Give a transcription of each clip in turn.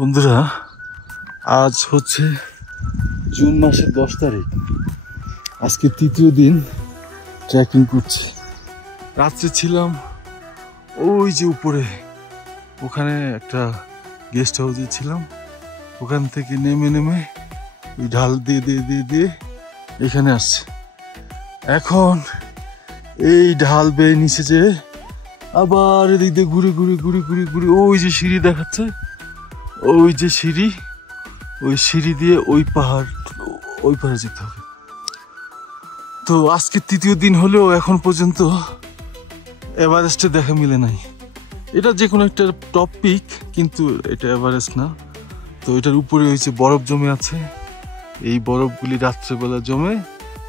বন্ধুরা, আজ হচ্ছে জুন মাসের 10 তারিখ। আজকে তৃতীয় দিন ট্রেকিং করছি। রাত্রে ছিলাম ওই যে উপরে, ওখানে একটা গেস্ট হাউসে ছিলাম। ওখান থেকে নেমে ওই ঢাল দিয়ে এখানে আসছে। এখন এই ঢাল বেয়ে নিচে যে আবার এদিক দিয়ে ঘুরে ওই যে সিঁড়ি দেখাচ্ছে, ওই যে সিঁড়ি, ওই সিঁড়ি দিয়ে ওই পাহাড়ে যেতে হবে। তো আজকে তৃতীয় দিন হলেও এখন পর্যন্ত এভারেস্টে দেখা মিলে নাই। এটা যে কোনো একটা টপ পিক, কিন্তু এটা এভারেস্ট না। তো এটার উপরে হয়েছে বরফ জমে আছে। এই বরফগুলি রাত্রেবেলা জমে,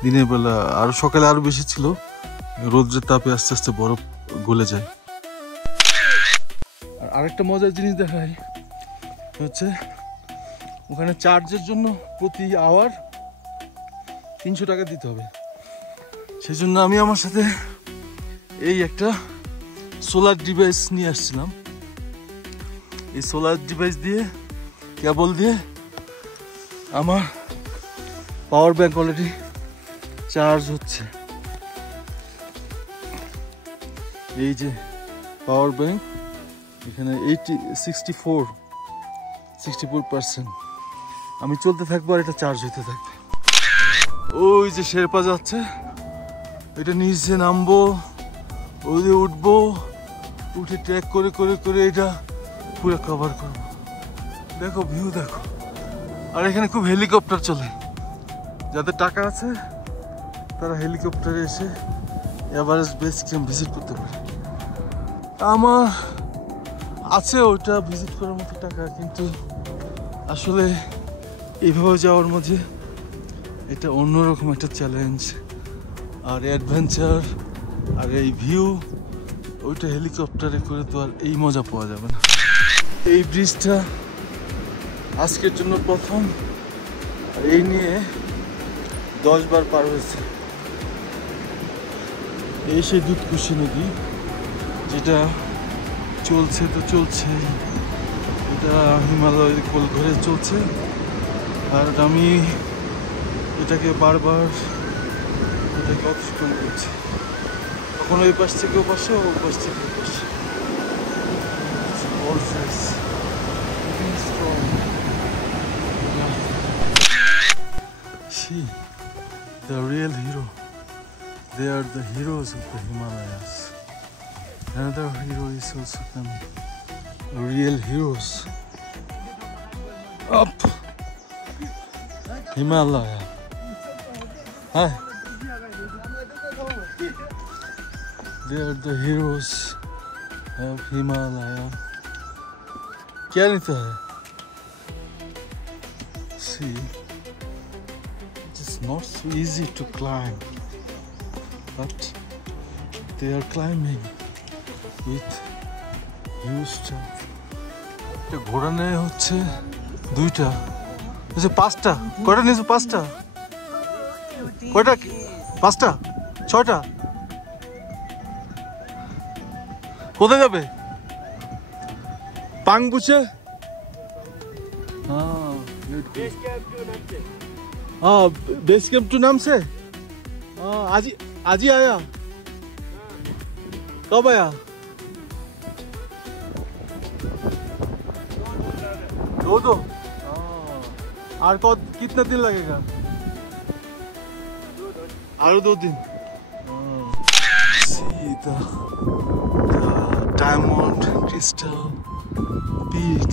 দিনের বেলা আরো সকালে আরো বেশি ছিল। রোদ্রের তাপে আস্তে আস্তে বরফ গলে যায়। আর আরেকটা মজার জিনিস দেখাই হচ্ছে, ওখানে চার্জের জন্য প্রতি আওয়ার 300 টাকা দিতে হবে। সেই জন্য আমি আমার সাথে এই একটা সোলার ডিভাইস নিয়ে আসছিলাম। এই সোলার ডিভাইস দিয়ে, কেবল দিয়ে আমার পাওয়ার ব্যাংক অলরেডি চার্জ হচ্ছে। এই যে পাওয়ার ব্যাংক, এখানে 64%। আমি চলতে থাকবো আর এটা চার্জ হতে থাকবে। ওই যে শেরপা যাচ্ছে, এটা নিচে নামবো, ওই দিয়ে উঠবো, উঠে ট্রেক করে এটা পুরো কভার করবো। দেখো ভিউ দেখো। আর এখানে খুব হেলিকপ্টার চলে। যাদের টাকা আছে তারা হেলিকপ্টারে এসে এভারেস্ট বেস ক্যাম্প ভিজিট করতে পারে। আমার আছে ওইটা ভিজিট করার মতো টাকা, কিন্তু আসলে এইভাবে যাওয়ার মধ্যে এটা অন্যরকম একটা চ্যালেঞ্জ আর অ্যাডভেঞ্চার। আর এই ভিউ ওইটা হেলিকপ্টারে করে তো আর এই মজা পাওয়া যাবে না। এই ব্রিজটা আজকের জন্য প্রথম, এই নিয়ে 10 বার পার হয়েছে। এই সেই দুধকুশি নদী, যেটা চলছে তো চলছে, এটা হিমালয়ের কোল ঘরে চলছে। আর আমি এটাকে বারবার অতিক্রম করছি। তখন ওই পাশ থেকে ও পাশে, ও পাশ থেকে ও পাশে। See, the real hero. They are the heroes of the Himalayas. Another hero is also coming. Real heroes. Up Himalaya. Hi. They are the heroes of Himalaya. क्या लेता है? See, it's not so easy to climb, but they are climbing with huge strength. এটা ঘোড়া নেয় হচ্ছে 2টা, হচ্ছে 5টা। কয়টা নিয়েছো? 5টা? কয়টা? 5টা? 6টা? কোথায় যাবে? पांग पूछे? हाँ, बेस कैंप टू नाम से। हाँ, आज ही आया। कब आया? 2 और कितना दिन लगेगा? और 2 दिन। See the diamond crystal peak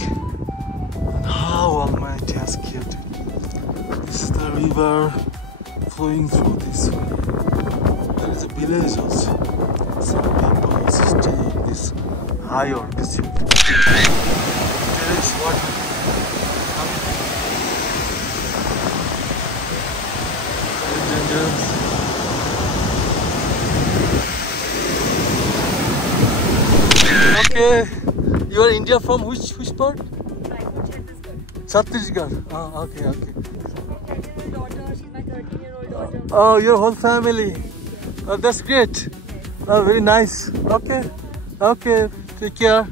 and how Almighty has killed it. This is the river flowing through this way. There is a village also. Some people also stay in this high altitude. There is water coming. Very dangerous. Okay. You are India from which part? Chhattisgarh. Okay. Daughter, she's my 13-year-old daughter. Oh, your whole family. Oh, that's great. Oh, very nice. Okay. Take care.